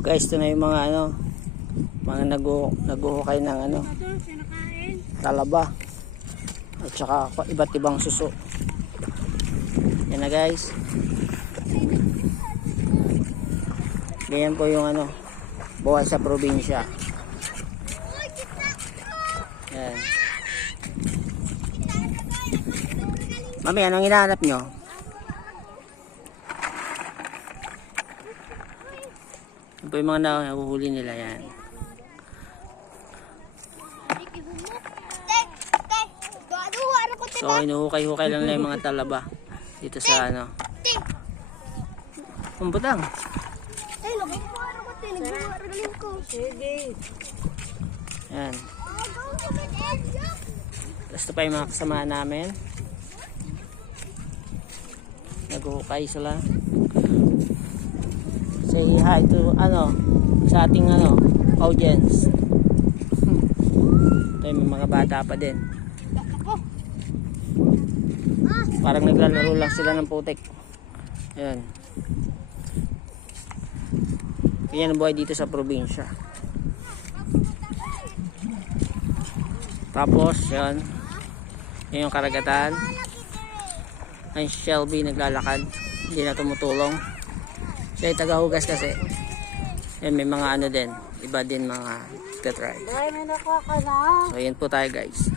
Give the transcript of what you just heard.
So guys, ito na yung mga ano, mga naguhukay ng ano, talaba at saka iba't ibang suso. Yan na guys. Ganyan po yung ano, buhay sa probinsya. Yan. Mami, anong hinahanap nyo? Yan po yung mga nahuhuli nila yan. So inuhukay-hukay lang nila yung mga talaba dito sa ano. Kumbutang. Yan. Gusto pa yung mga kasama namin. Naghuhukay sila. Say hi to ano, sa ating ano, audience. Ito yung mga bata pa din. Parang naglalaro lang sila ng putik. Ayan. Yan ang buhay dito sa probinsya. Tapos yan, yan yung karagatan. Ay Shelby naglalakad, hindi na tumutulong. Siya ay tagahugas kasi. Yan, may mga ano din, iba din mga try. Ay, may nakuha ka na. So yan po tayo guys.